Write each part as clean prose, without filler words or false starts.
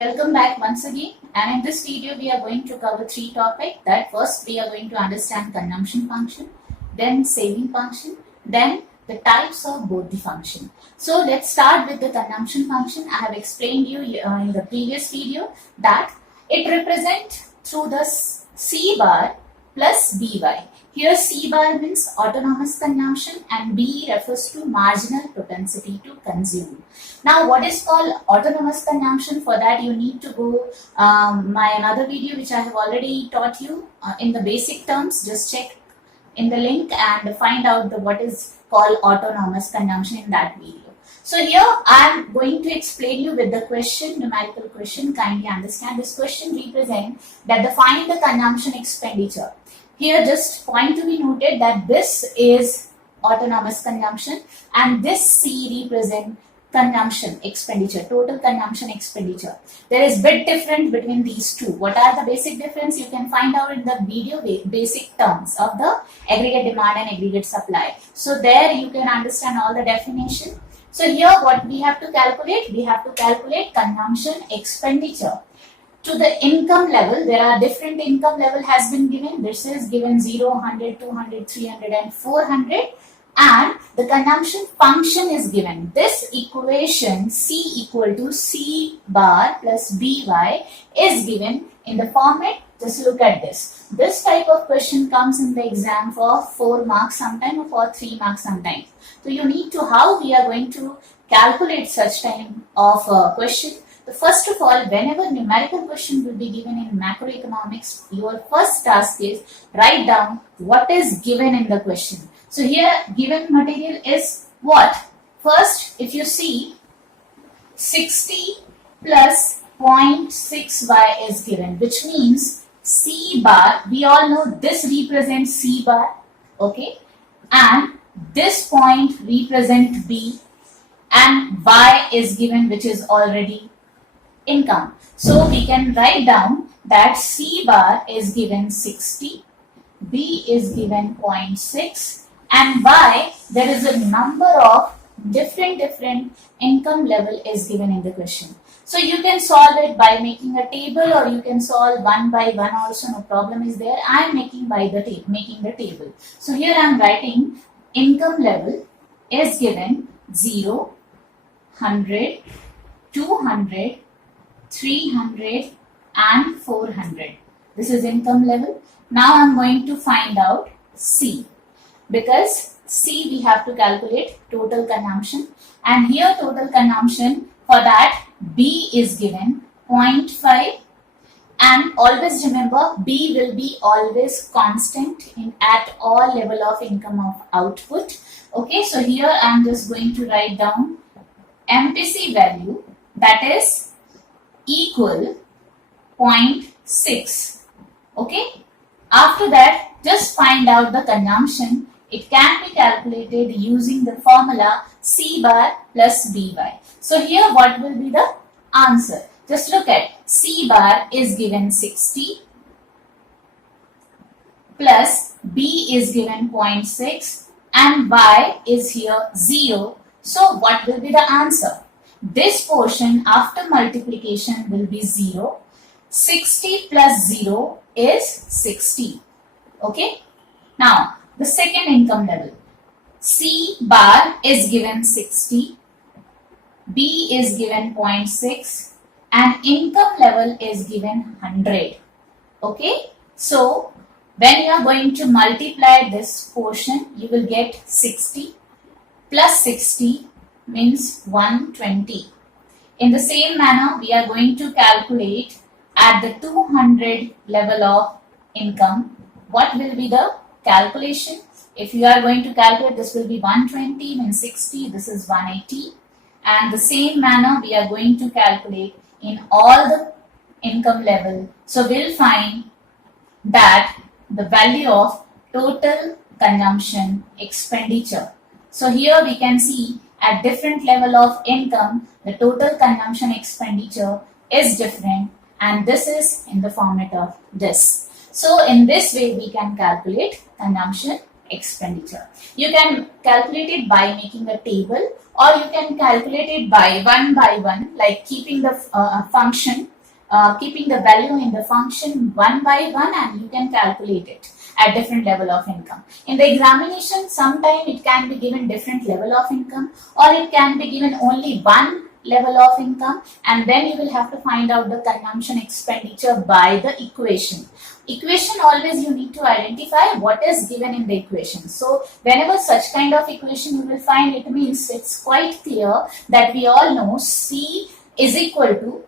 Welcome back once again, and in this video we are going to cover three topics. That first we are going to understand consumption function, then saving function, then the types of both the function. So let's start with the consumption function. I have explained you in the previous video that it represents through the C bar plus by. Here C bar means autonomous consumption and B refers to marginal propensity to consume. Now what is called autonomous consumption? For that you need to go my another video which I have already taught you in the basic terms. Just check in the link and find out what is called autonomous consumption in that video. So here I am going to explain you with the question, numerical question. Kindly understand this question represents that find the consumption expenditure. Here just point to be noted that this is autonomous consumption and this C represent consumption expenditure, total consumption expenditure. There is bit different between these two. What are the basic difference? You can find out in the video basic terms of the aggregate demand and aggregate supply. So there you can understand all the definition. So here what we have to calculate? We have to calculate consumption expenditure. To the income level, there are different income level has been given. This is given 0, 100, 200, 300 and 400. And the consumption function is given. This equation C equal to C bar plus by is given in the format. Just look at this. This type of question comes in the exam for 4 marks sometime or for 3 marks sometime. So you need to how we are going to calculate such type of question. So first of all, whenever numerical question will be given in macroeconomics, your first task is write down what is given in the question. So here given material is what? First, if you see 60 plus 0.6y is given, which means C bar, we all know this represents C bar, okay, and this point represents B, and y is given, which is already income. So we can write down that C bar is given 60, B is given 0.6, and y there is a number of different income level is given in the question. So you can solve it by making a table, or you can solve one by one also, no problem is there. I am making by the making the table. So here I am writing income level is given 0, 100, 200, 300 and 400. This is income level. Now I am going to find out C, because C we have to calculate total consumption, and here total consumption, for that B is given 0.5, and always remember B will be always constant in at all level of income of output. Okay, so here I am just going to write down MPC value, that is equal 0.6. okay, after that just find out the consumption. It can be calculated using the formula C bar plus by. So here what will be the answer? Just look at C bar is given 60 plus B is given 0.6 and y is here 0. So what will be the answer? This portion after multiplication will be 0. 60 plus 0 is 60. Okay. Now the second income level. C bar is given 60. B is given 0.6 and income level is given 100. Okay. So when you are going to multiply this portion, you will get 60 plus 60 means 120. In the same manner, we are going to calculate at the 200 level of income. What will be the calculation? If you are going to calculate, this will be 120 means 60, this is 180. And the same manner, we are going to calculate in all the income level. So we'll find that the value of total consumption expenditure. So here we can see at different level of income, the total consumption expenditure is different, and this is in the format of this. So in this way we can calculate consumption expenditure. You can calculate it by making a table, or you can calculate it by one, like keeping the function, keeping the value in the function one by one, and you can calculate it at different level of income. In the examination, sometime it can be given different level of income, or it can be given only one level of income, and then you will have to find out the consumption expenditure by the equation. Equation, always you need to identify what is given in the equation. So whenever such kind of equation you will find, it means it's quite clear that we all know C is equal to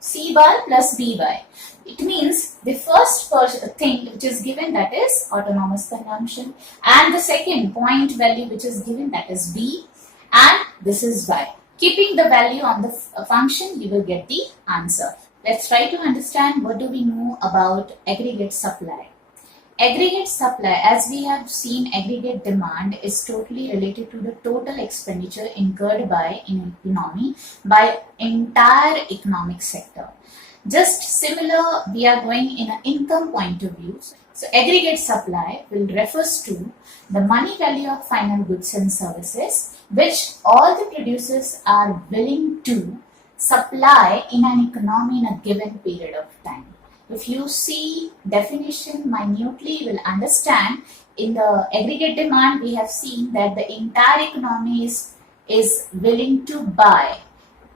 C bar plus B bar. It means the first thing which is given, that is autonomous consumption, and the second point value which is given, that is B, and this is Y. Keeping the value on the function, you will get the answer. Let's try to understand what do we know about aggregate supply. Aggregate supply, as we have seen, aggregate demand is totally related to the total expenditure incurred by an economy, by entire economic sector. Just similar, we are going in an income point of view. So aggregate supply will refers to the money value of final goods and services which all the producers are willing to supply in an economy in a given period of time. If you see definition minutely, you will understand in the aggregate demand we have seen that the entire economy is willing to buy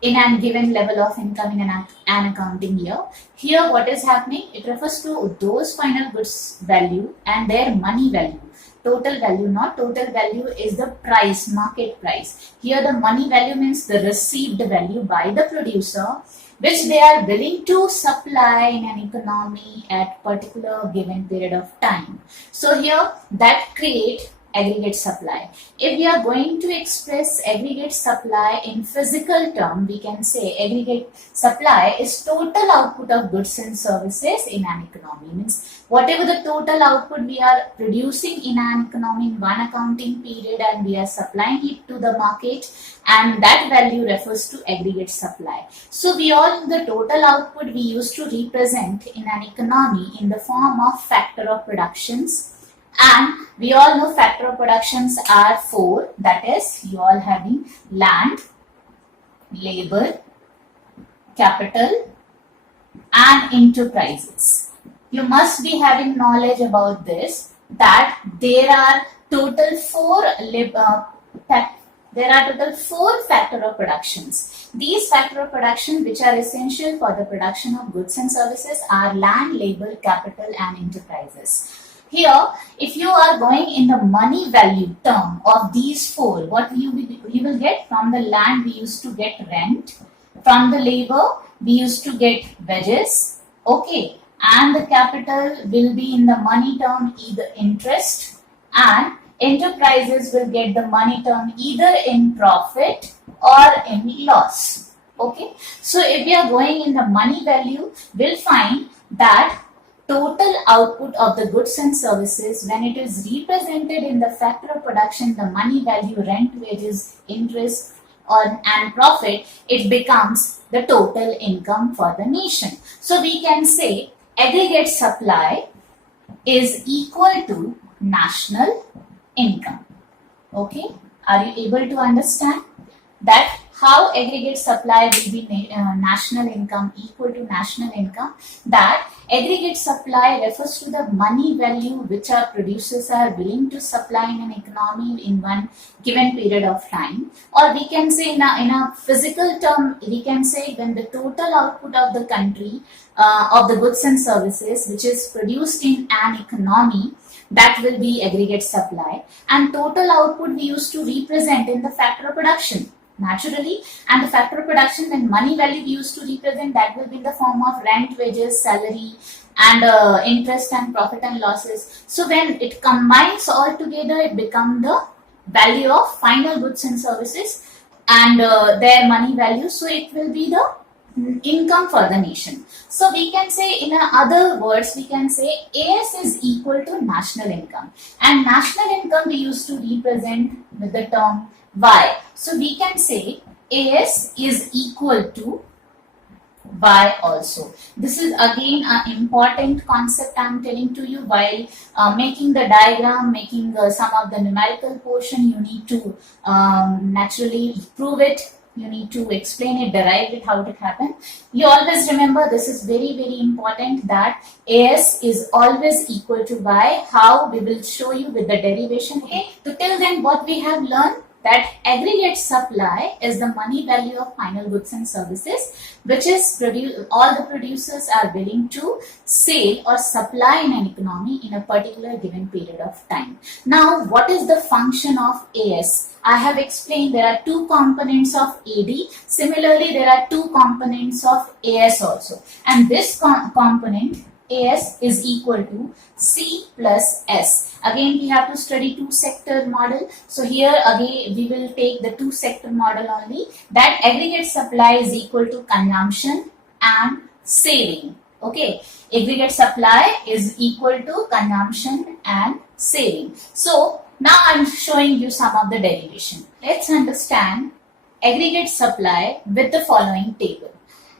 in a given level of income in an accounting year. Here what is happening, it refers to those final goods value and their money value. Total value, not total value is the price, market price. Here the money value means the received value by the producer which they are willing to supply in an economy at particular given period of time. So here that create aggregate supply. If we are going to express aggregate supply in physical term, we can say aggregate supply is total output of goods and services in an economy. Means whatever the total output we are producing in an economy in one accounting period and we are supplying it to the market, and that value refers to aggregate supply. So we all know the total output we used to represent in an economy in the form of factor of productions. And we all know factor of productions are 4, that is you all having land, labor, capital and enterprises. You must be having knowledge about this, that there are total 4 factor of productions. These factor of production which are essential for the production of goods and services are land, labor, capital and enterprises. Here, if you are going in the money value term of these 4, what you will get? From the land we used to get rent, from the labor we used to get wages, okay, and the capital will be in the money term either interest, and enterprises will get the money term either in profit or in loss, okay. So if we are going in the money value, we'll find that total output of the goods and services, when it is represented in the factor of production, the money value, rent, wages, interest and profit, it becomes the total income for the nation. So we can say aggregate supply is equal to national income. Okay, are you able to understand that how aggregate supply will be national income equal to national income? That aggregate supply refers to the money value which our producers are willing to supply in an economy in one given period of time. Or we can say in a physical term, we can say when the total output of the country of the goods and services which is produced in an economy, that will be aggregate supply. And total output we used to represent in the factor of production, naturally, and the factor of production when money value we used to represent, that will be in the form of rent, wages, salary and interest and profit and losses. So when it combines all together, it becomes the value of final goods and services and their money value. So it will be the income for the nation. So we can say, in other words, we can say AS is equal to national income, and national income we used to represent with the term Y. So we can say AS is equal to Y also. This is again an important concept I am telling to you while making the diagram, making some of the numerical portion. You need to naturally prove it. You need to explain it, derive it, how it happened. You always remember, this is very, very important, that AS is always equal to Y. How? We will show you with the derivation. Okay. So till then what we have learned, that aggregate supply is the money value of final goods and services which is all the producers are willing to sell or supply in an economy in a particular given period of time. Now, what is the function of AS? I have explained there are two components of AD. Similarly, there are two components of AS also. And this component AS is equal to C plus S. Again, we have to study two sector model. So here again, we will take the two sector model only. That aggregate supply is equal to consumption and saving. Okay, aggregate supply is equal to consumption and saving. So now I am showing you some of the derivation. Let's understand aggregate supply with the following table.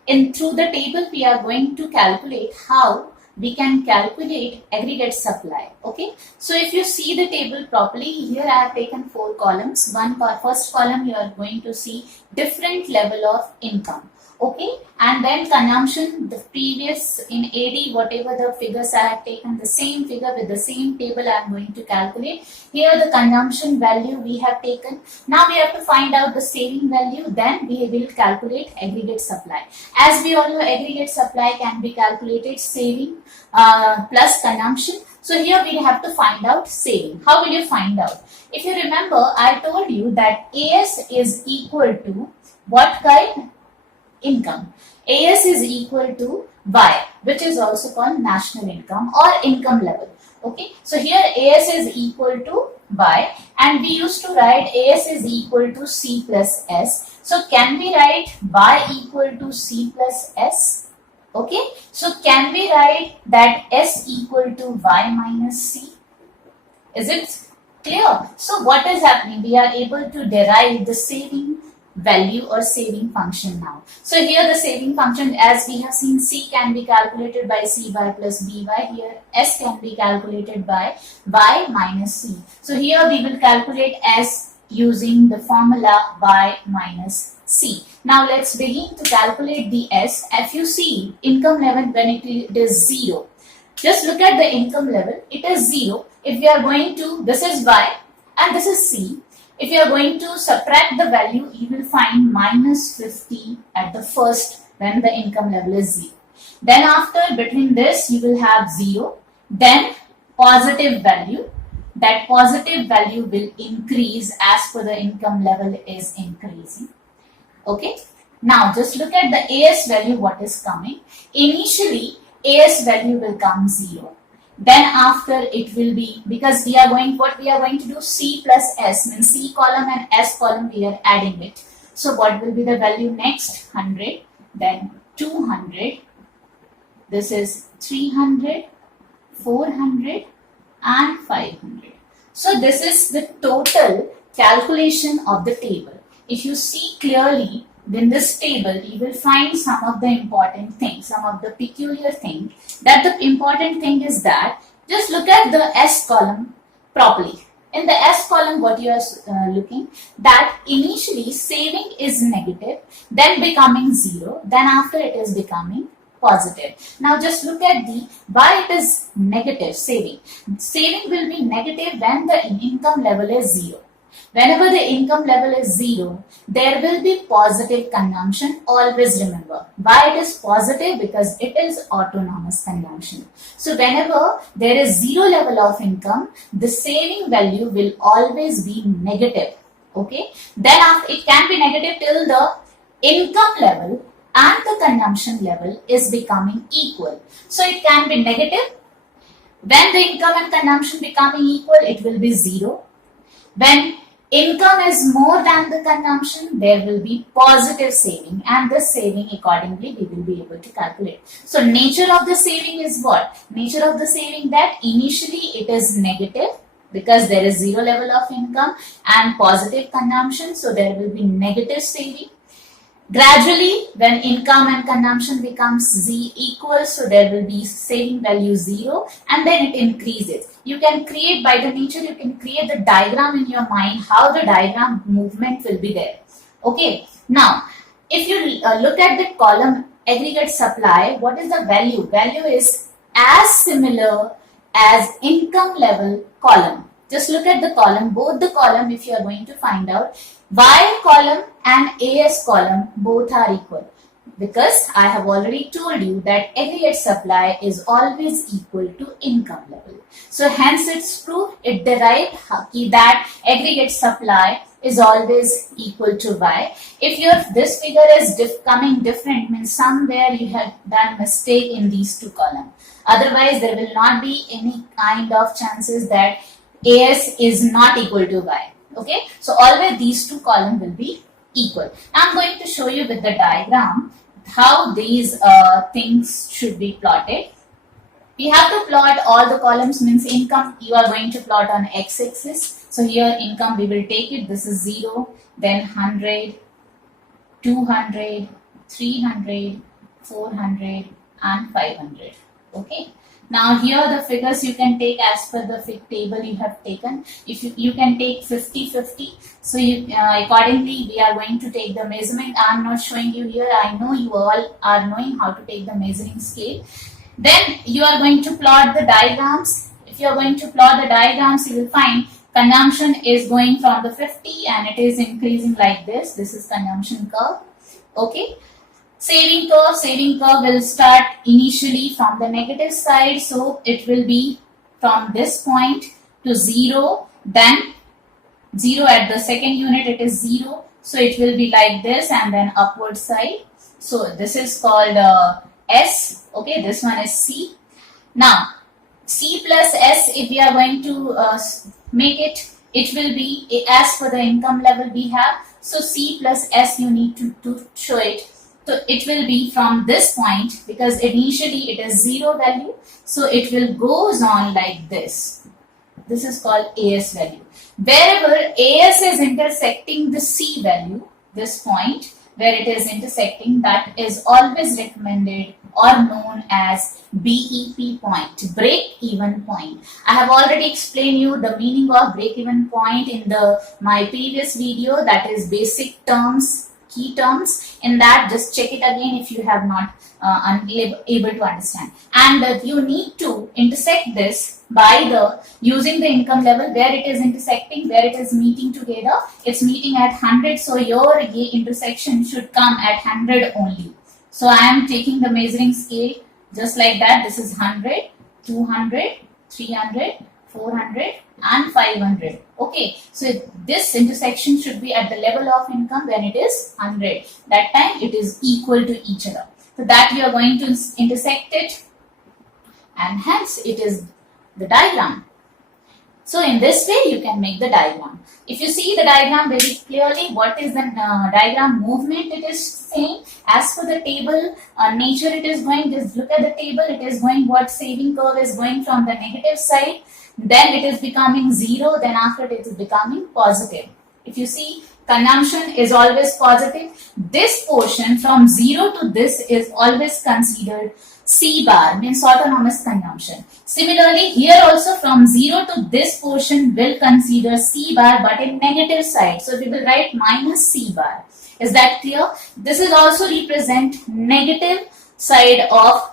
Through the table, we are going to calculate how we can calculate aggregate supply. Okay, so if you see the table properly, here I have taken 4 columns. First column, you are going to see different level of income. Okay, and then consumption, the previous in AD, whatever the figures I have taken, the same figure with the same table I am going to calculate. Here the consumption value we have taken. Now we have to find out the saving value, then we will calculate aggregate supply. As we all know, aggregate supply can be calculated saving plus consumption. So here we have to find out saving. How will you find out? If you remember, I told you that AS is equal to what kind? Income. AS is equal to Y, which is also called national income or income level. Okay, so here AS is equal to Y, and we used to write AS is equal to C plus S. So can we write Y equal to C plus S? Okay, so can we write that S equal to Y minus C? Is it clear? So what is happening? We are able to derive the saving value or saving function now. So here the saving function, as we have seen, C can be calculated by CY plus BY. Here S can be calculated by Y minus C. So here we will calculate S using the formula Y minus C. Now let's begin to calculate the S. If you see income level, when it is 0, just look at the income level, it is 0. If we are going to, this is Y and this is C. If you are going to subtract the value, you will find minus 50 at the first when the income level is 0. Then after, between this, you will have 0. Then positive value. That positive value will increase as per the income level is increasing. Okay. Now just look at the AS value, what is coming. Initially, AS value will come 0. Then after it will be, because we are going to do C plus S, means C column and S column we are adding it. So what will be the value next? 100, then 200, this is 300, 400 and 500. So this is the total calculation of the table. If you see clearly, in this table, you will find some of the important things, some of the peculiar things. That the important thing is that, just look at the S column properly. In the S column, what you are looking, that initially saving is negative, then becoming 0, then after it is becoming positive. Now just look at the, why it is negative saving. Saving will be negative when the income level is 0. Whenever the income level is 0, there will be positive consumption. Always remember. Why it is positive? Because it is autonomous consumption. So whenever there is 0 level of income, the saving value will always be negative. Okay. Then after, it can be negative till the income level and the consumption level is becoming equal. So it can be negative. When the income and consumption becoming equal, it will be 0. When income is more than the consumption, there will be positive saving, and this saving accordingly we will be able to calculate. So nature of the saving is what? Nature of the saving, that initially it is negative because there is 0 level of income and positive consumption, so there will be negative saving. Gradually, when income and consumption becomes z equal, so there will be saving value 0 and then it increases. You can create, by the nature, you can create the diagram in your mind, how the diagram movement will be there. Okay. Now, if you look at the column aggregate supply, what is the value? Value is as similar as income level column. Just look at the column, both the column, if you are going to find out, Y column and AS column both are equal, because I have already told you that aggregate supply is always equal to income level. So hence it's proof, it derived that aggregate supply is always equal to Y. If this figure is coming different, means somewhere you have done mistake in these two columns. Otherwise, there will not be any kind of chances that AS is not equal to Y. Okay, so always these two columns will be equal. I'm going to show you with the diagram how these things should be plotted. We have to plot all the columns, means income you are going to plot on x-axis. So here income we will take it, this is 0, then 100, 200, 300, 400 and 500. Okay. Now here the figures you can take as per the table you have taken. If you can take 50-50. So you accordingly we are going to take the measurement. I am not showing you here. I know you all are knowing how to take the measuring scale. Then you are going to plot the diagrams. If you are going to plot the diagrams, you will find consumption is going from the 50 and it is increasing like this. This is consumption curve. Okay. Saving curve will start initially from the negative side, so it will be from this point to 0, then 0 at the second unit it is 0, so it will be like this and then upward side. So this is called S, okay, this one is C. Now C plus S, if we are going to make it, it will be as per the income level we have. So C plus S you need to show it. So it will be from this point, because initially it is 0 value. So it will goes on like this. This is called AS value. Wherever AS is intersecting the C value, this point where it is intersecting, that is always recommended or known as BEP point, break even point. I have already explained you the meaning of break even point in my previous video, that is basic terms, key terms. In that, just check it again if you have not able to understand. And you need to intersect this by using the income level, where it is intersecting, where it is meeting together. It's meeting at 100, so your intersection should come at 100 only. So I am taking the measuring scale just like that. This is 100, 200, 300, 400 and 500. Okay, so this intersection should be at the level of income when it is 100. That time it is equal to each other. So that we are going to intersect it, and hence it is the diagram. So in this way you can make the diagram. If you see the diagram very clearly, what is the diagram movement it is saying, as for the table nature it is going, just look at the table, it is going, what saving curve is going from the negative side, then it is becoming 0, then after it is becoming positive. If you see, consumption is always positive. This portion from 0 to this is always considered C bar, means autonomous consumption. Similarly, here also from 0 to this portion will consider C bar, but in negative side. So we will write minus C bar. Is that clear? This is also represent negative side of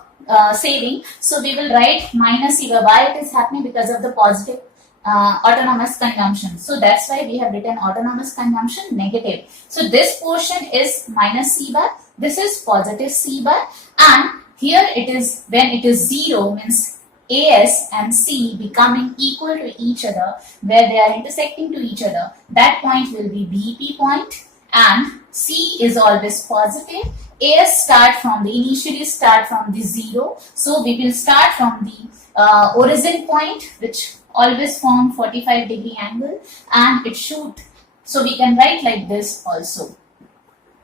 saving. So we will write minus C bar. Why it is happening? Because of the positive autonomous consumption. So that's why we have written autonomous consumption negative. So this portion is minus C bar. This is positive C bar. And here it is, when it is 0, means AS and C becoming equal to each other, where they are intersecting to each other, that point will be BEP point, and C is always positive. AS initially start from the 0. So we will start from the origin point, which always form 45-degree angle, and it should, so we can write like this also.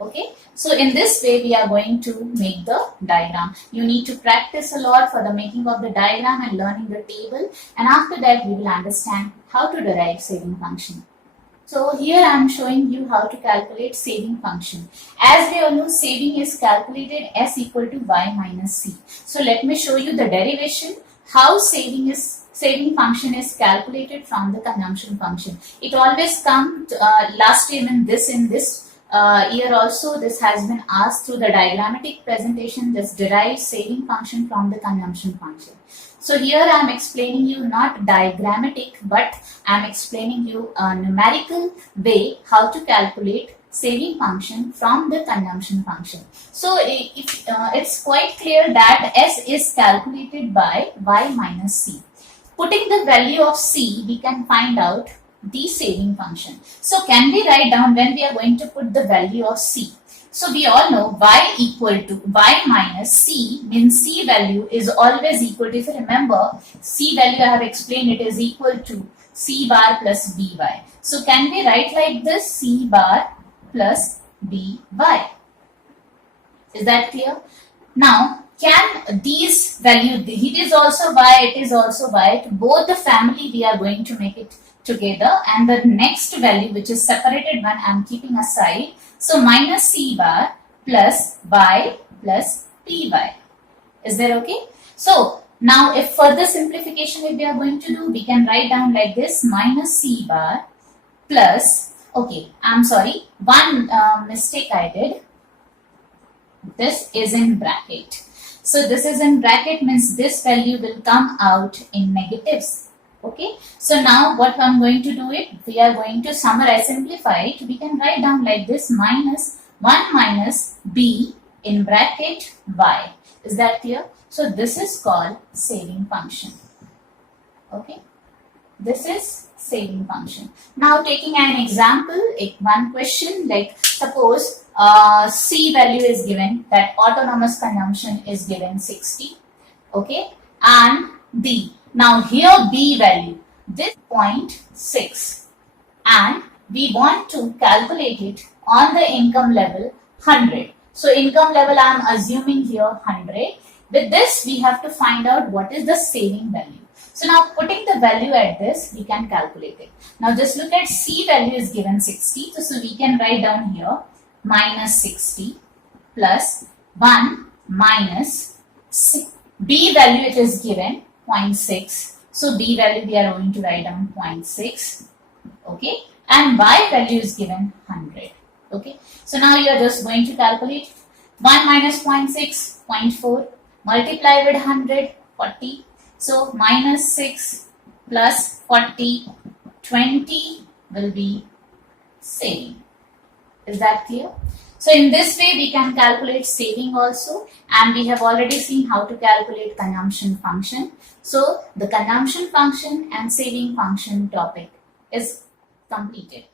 Okay, so in this way we are going to make the diagram. You need to practice a lot for the making of the diagram and learning the table, and after that we will understand how to derive saving function. So So here I am showing you how to calculate saving function. As we all know, saving is calculated S equal to Y minus C. So let me show you the derivation, how saving function is calculated from the consumption function. It always comes last year in this year also this has been asked through the diagrammatic presentation, this derives saving function from the consumption function. So here I am explaining you not diagrammatic, but I am explaining you a numerical way how to calculate saving function from the consumption function. So it's quite clear that S is calculated by Y minus C. Putting the value of C, we can find out the saving function. So can we write down when we are going to put the value of C? So we all know Y equal to Y minus C means C value is always equal to, if you remember, C value I have explained it is equal to C bar plus BY. So can we write like this, C bar plus BY? Is that clear? Now, can these value, it is also Y, it is also Y, both the family we are going to make it together, and the next value which is separated one I am keeping aside. So minus C bar plus Y plus PY. Is that okay? So now if further simplification if we are going to do, we can write down like this, minus C bar plus, okay, I'm sorry, one mistake I did. This is in bracket. So this is in bracket means this value will come out in negatives. Okay, so now what I'm going to do it, we are going to summarize, simplify it. We can write down like this, minus 1 minus B in bracket Y. Is that clear? So this is called saving function. Okay, this is saving function. Now taking an example, one question, like suppose C value is given, that autonomous consumption is given 60. Okay, and D. Now here B value, this 0.6, and we want to calculate it on the income level 100. So income level I am assuming here 100. With this we have to find out what is the saving value. So now putting the value at this, we can calculate it. Now just look at C value is given 60. So we can write down here minus 60 plus 1 minus C. B value it is given 0.6. So B value we are going to write down 0.6. Okay. And Y value is given 100. Okay. So now you are just going to calculate 1 minus 0.6, 0.4, multiply with 100, 40. So minus 6 plus 40, 20 will be saving. Is that clear? So in this way we can calculate saving also, and we have already seen how to calculate consumption function. So the consumption function and saving function topic is completed.